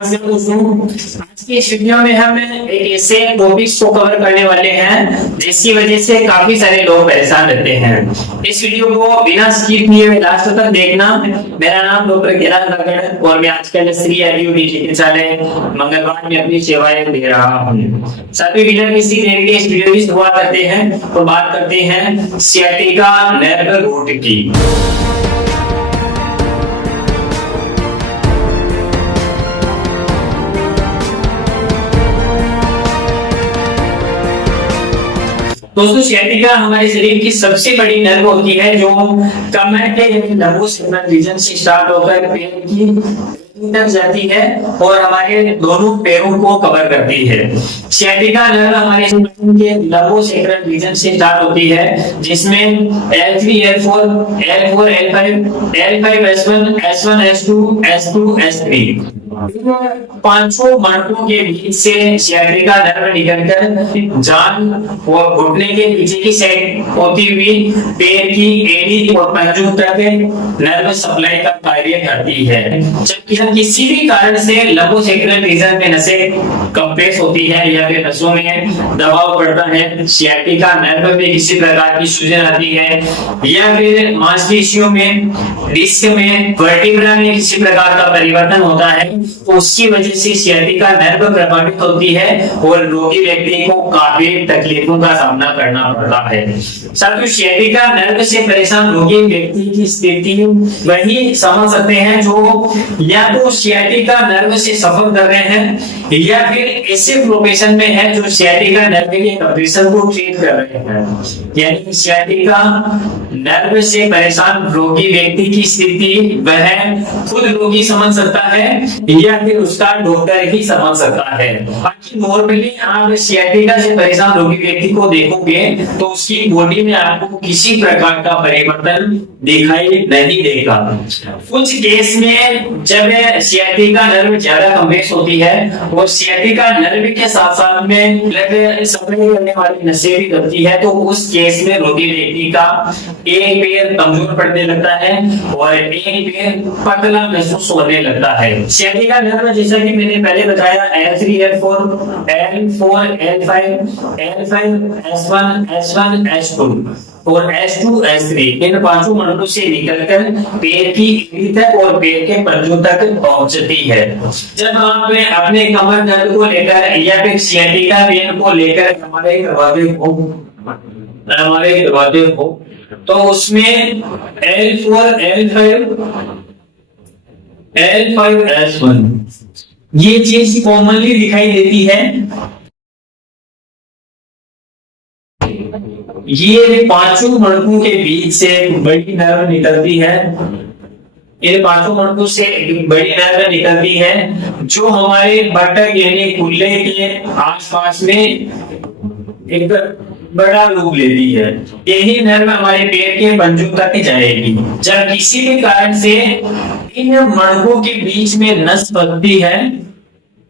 आज की इस वीडियो में हम एक ऐसे टॉपिक्स को कवर करने वाले हैं जिसकी वजह से काफी सारे लोग परेशान रहते हैं। इस वीडियो को बिना स्किप किए हुए लास्ट तक देखना। मेरा नाम डॉक्टर किरण रगड़ और मैं आजकल श्री आयुर्वेद चिकित्सालय मंगलवार में अपनी सेवाएं दे रहा हूँ। साथ ही बिना किसी देरी के इस वीडियो की शुरुआत करते हैं और बात करते हैं सियाटिका नर्व रूट की। दोस्तों, सियाटिका हमारे शरीर की सबसे बड़ी नर्व होती है जो कमर के लंबोसेक्टल रीजन से स्टार्ट होकर पैर की तक जाती है और हमारे दोनों पैरों को कवर करती है। सियाटिका नर्व हमारे के लंबोसेक्टल रीजन से स्टार्ट होती है जिसमें L3, L4, L4, L5, L5, S1, S1, S2, S2, S3 पांचों मणकों के बीच से सियाटिका नर्व निकलकर जान और घुटने के पीछे की साइड होती हुई पैर की एड़ी और पंजों तक नर्व सप्लाई का कार्य करती है। जबकि किसी भी कारण से लंबोसेक्टल रीजन में नसें कंप्रेस होती है या फिर नसों में दबाव पड़ता है, सियाटिका नर्व में किसी प्रकार की सूजन आती है या फिर मांसपेशियों में, डिस्क में, वर्टिब्रा में किसी प्रकार का परिवर्तन होता है तो उसकी वजह से सियाटिका नर्व प्रभावित होती है और रोगी व्यक्ति को काफी तकलीफों का सामना करना पड़ता है। साथियों, सियाटिका नर्व से परेशान रोगी व्यक्ति की स्थिति वही समझ सकते हैं जो या तो सियाटिका नर्व से सफर कर रहे हैं या फिर ऐसे प्रोफेशन में है जो सियाटिका नर्व के कंप्रेशन को ट्रीट कर रहे हैं। यानी सियाटिका नर्व से परेशान रोगी व्यक्ति की स्थिति वह खुद रोगी समझ सकता है या फिर उसका डॉक्टर ही समझ सकता है। बाकी नॉर्मली आप सियाटिका से परेशान रोगी व्यक्ति को देखोगे तो उसकी बॉडी में आपको किसी प्रकार का परिवर्तन दिखाई नहीं देगा। कुछ केस में जब सियाटिका नर्व ज्यादा कंप्रेस होती है और सियाटिका नर्व के साथ साथ में ब्लड सप्लाई करने वाली नसें भी दबती है तो उस केस में रोगी व्यक्ति का एक पैर कमजोर पड़ने लगता है और एक पैर पतला महसूस होने लगता है। सियाटिका नर्व जैसा कि मैंने पहले बताया L3, L4, L4, L5, S1, S1, S2 और S2, S3 इन पांचों मणकों से निकलकर पैर की एड़ी तक और पैर के पंजों तक पहुंचती है। जब आप अपने कमर दर्द को लेकर या फिर सियाटिका पेन को लेकर हमारे दरवाजे हो तो उसमें L4, L5, S1 ये चीज कॉमनली दिखाई देती है। ये पांचों मणकों के बीच से बड़ी नर्व निकलती है। इन पांचों मणकों से बड़ी नर्व निकलती है जो हमारे बटक यानी कुल्ले के आसपास में एक बड़ा रूप लेती है। यही नर्व हमारे पैर के पंजों तक जाएगी। जब किसी भी कारण से इन मणकों के बीच में नस फंसती है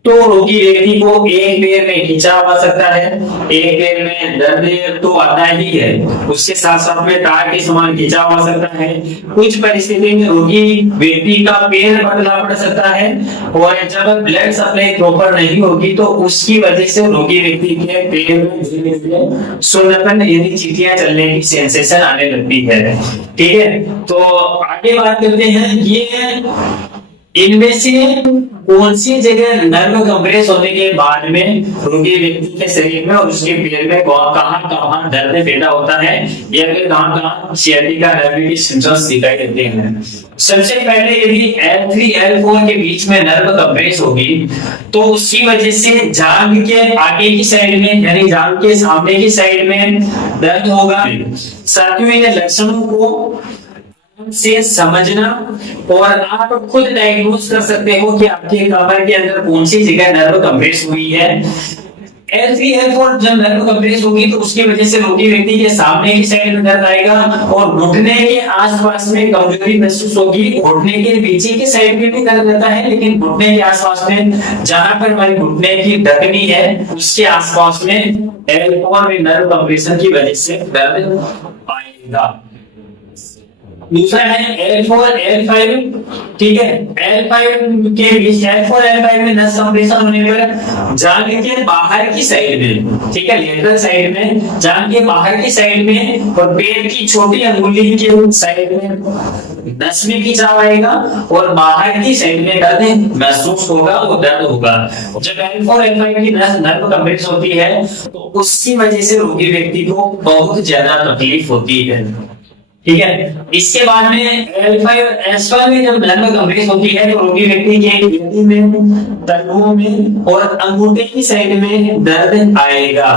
तो रोगी व्यक्ति को एक पैर में खिंचाव आ सकता है, एक पैर में दर्द तो आता ही है, उसके साथ साथ में तार के समान खिंचाव आ सकता है। कुछ परिस्थिति में रोगी व्यक्ति का पैर पतला पड़ सकता है और जब ब्लड सप्लाई प्रॉपर नहीं होगी तो उसकी वजह से रोगी व्यक्ति के पैर में धीरे-धीरे सुन्नपन यानी चीटियां चलने की सेंसेशन आने लगती है। ठीक है, तो आगे बात करते हैं ये इनमें से कौन सी जगह नर्व कंप्रेस होने के बाद में रोगी व्यक्ति के शरीर में और उसके पैर में कहां दर्द पैदा होता है या फिर कहां सियाटिका नर्व की सिम्पटम्स दिखाई देते हैं। सबसे पहले यदि L3, L4 के बीच में नर्व कंप्रेस होगी तो उसकी वजह से जांघ के आगे की साइड में यानी जांघ के सामने की साइड में दर्द होगा। साथियों, इन लक्षणों को से समझना और आप खुद डायग्नोज कर सकते हो कि आपके कमर के अंदर कौन सी जगह नर्व कंप्रेस हुई है। L3, L4 जब नर्व कंप्रेस होगी तो उसकी वजह से रोगी व्यक्ति के सामने की साइड में दर्द आएगा और घुटने के आसपास में कमजोरी महसूस होगी। घुटने के पीछे की साइड में भी दर्द रहता है लेकिन घुटने के आसपास में जहां पर हमारी घुटने की ढकनी है उसके आसपास में L4 में नर्व कंप्रेशन की वजह से दर्द आएगा। दूसरा है L4 L5, ठीक है। L5 के बीच L4 L5 में नस कंप्रेशन होने पर जांघ के बाहर की साइड में, ठीक है, लेटरल साइड में, जांघ के बाहर की साइड में और पैर की छोटी अंगुली के साइड में नस में खिंचाव आएगा और बाहर की साइड में दर्द महसूस होगा, वो दर्द होगा। जब L4 L5 की नस नर्व कंप्रेस होती है तो उसकी वजह से रोगी व्यक्ति को बहुत ज्यादा तकलीफ होती है, ठीक है। इसके बाद में L5 S1 में जब नर्व कंप्रेस होती है तो रोगी व्यक्ति के पेटी में, तलुओं में और अंगूठे की साइड में दर्द आएगा।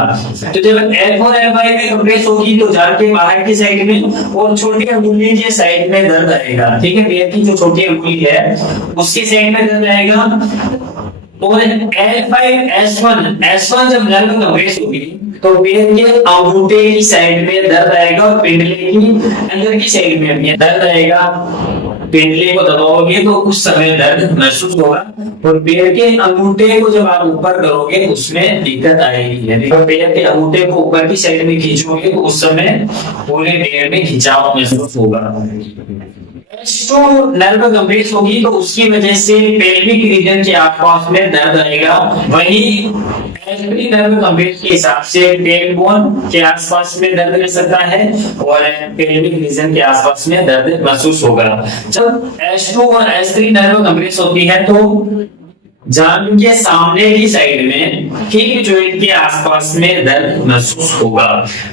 तो जब L4 L5 में कंप्रेस होगी तो जांघ के बाहर की साइड में और छोटी अंगुली के साइड में दर्द आएगा, ठीक है। पैर की जो छोटी अंगुली है उसकी साइड में दर्द आएगा। और L5 S1 जब नर्व कंप्रेस होगी तो पैर के अंगूठे की साइड में दर्द आएगा और पिंडली की अंदर की साइड में भी दर्द आएगा। पिंडली को दबाओगे तो उस समय दर्द महसूस होगा और पैर के अंगूठे को जब आप ऊपर करोगे तो उसमें दिक्कत आएगी, यानी पैर के अंगूठे को ऊपर की साइड में खींचोगे तो उस समय पूरे पैर में खिंचाव महसूस होगा। S2 नर्व कंप्रेस होगी तो उसकी वजह से पेल्विक रीजन के आसपास में दर्द आएगा। वहीं S3 नर्व कंप्रेस के हिसाब से पेट बोन के आसपास में दर्द मिल सकता है और पेल्विक रीजन के आसपास में दर्द महसूस होगा। जब S2 और S3 नर्व कंप्रेस होती है तो जांघ के सामने की साइड में हिप जॉइंट के आसपास में दर्द महसूस होगा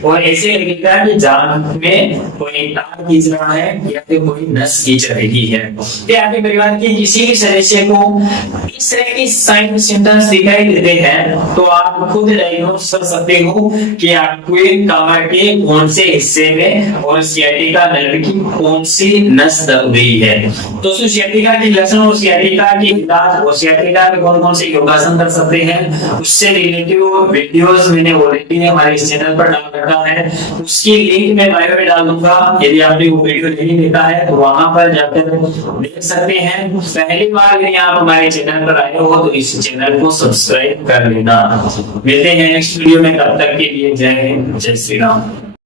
और ऐसे लगेगा कि जांघ में कोई तार खींच रहा है या फिर कोई नस खींच रही है। या आपके परिवार के किसी भी सदस्य को इस तरह की साइन सिम्टम्स दिखाई देते हैं तो आप खुद डायग्नोस कर सकते हो कि आपके कमर के कौन से हिस्से में और सियाटिका नर्व की कौन सी नस दब गई है। तो सियाटिका के लक्षण और सियाटिका की इलाज और सियाटिका में कौन-कौन से योगासन कर सकते हैं उससे रिलेटेड वीडियोस मैंने ऑलरेडी हमारे इस चैनल पर डाल रखा है, उसकी लिंक मैं बायो में डाल दूंगा। यदि आपने वो वीडियो नहीं देखा है तो वहां पर जाकर देख सकते हैं। पहली बार यदि आप हमारे चैनल पर आए हो तो इस चैनल को सब्सक्राइब कर लेना। मिलते हैं नेक्स्ट वीडियो में, तब तक के लिए जय हिंद, जय श्री राम।